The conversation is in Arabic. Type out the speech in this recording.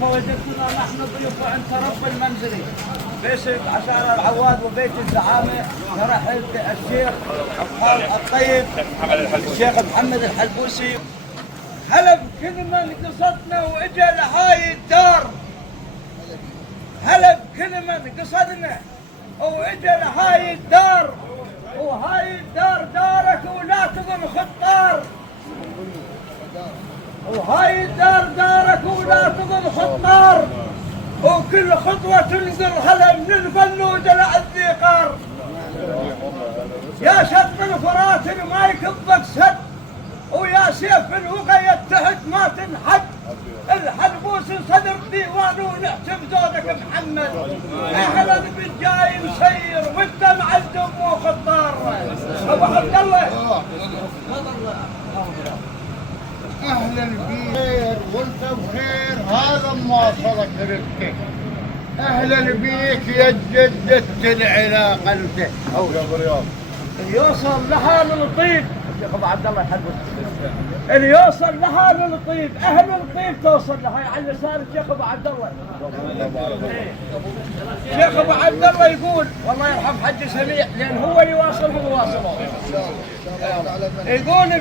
فوجدتنا نحن ضيوف عند رب المنزل بيت عشان العواد وبيت الزعامه نرحب بالشيخ الطيب الشيخ محمد الحلبوسي. هلا بكلمه قصدنا واجا لهاي الدار، هلا بكلمه قصدنا واجا لهاي الدار، وهاي الدار دارك ولا تظن خطار، وهاي الدار دارك ولا تظن خطار، وكل خطوة تنزل هلا من الفلوج للذيقار. يا شط الفرات ما يكبك سد، ويا سيف الوقا يتحد ما تنحد، الحلبوس صدر ديوان ونحتم زودك محمد. اهلا بالجاي مسير وانت معلم وخطار. ابو عبد الله اهلا بيك وانت بخير، هذا مواصلك رفقك. اهلا بيك يا جدة العلاقة انت. اللي يوصل لها للطيب الشيخ ابو عبد الله يحبك، اللي يوصل لها للطيب، اهل الطيب توصل لها على لسان الشيخ ابو عبد الله. الشيخ ابو عبد الله يقول والله يرحم حج سميع لان هو اللي واصل هو واصل، يقول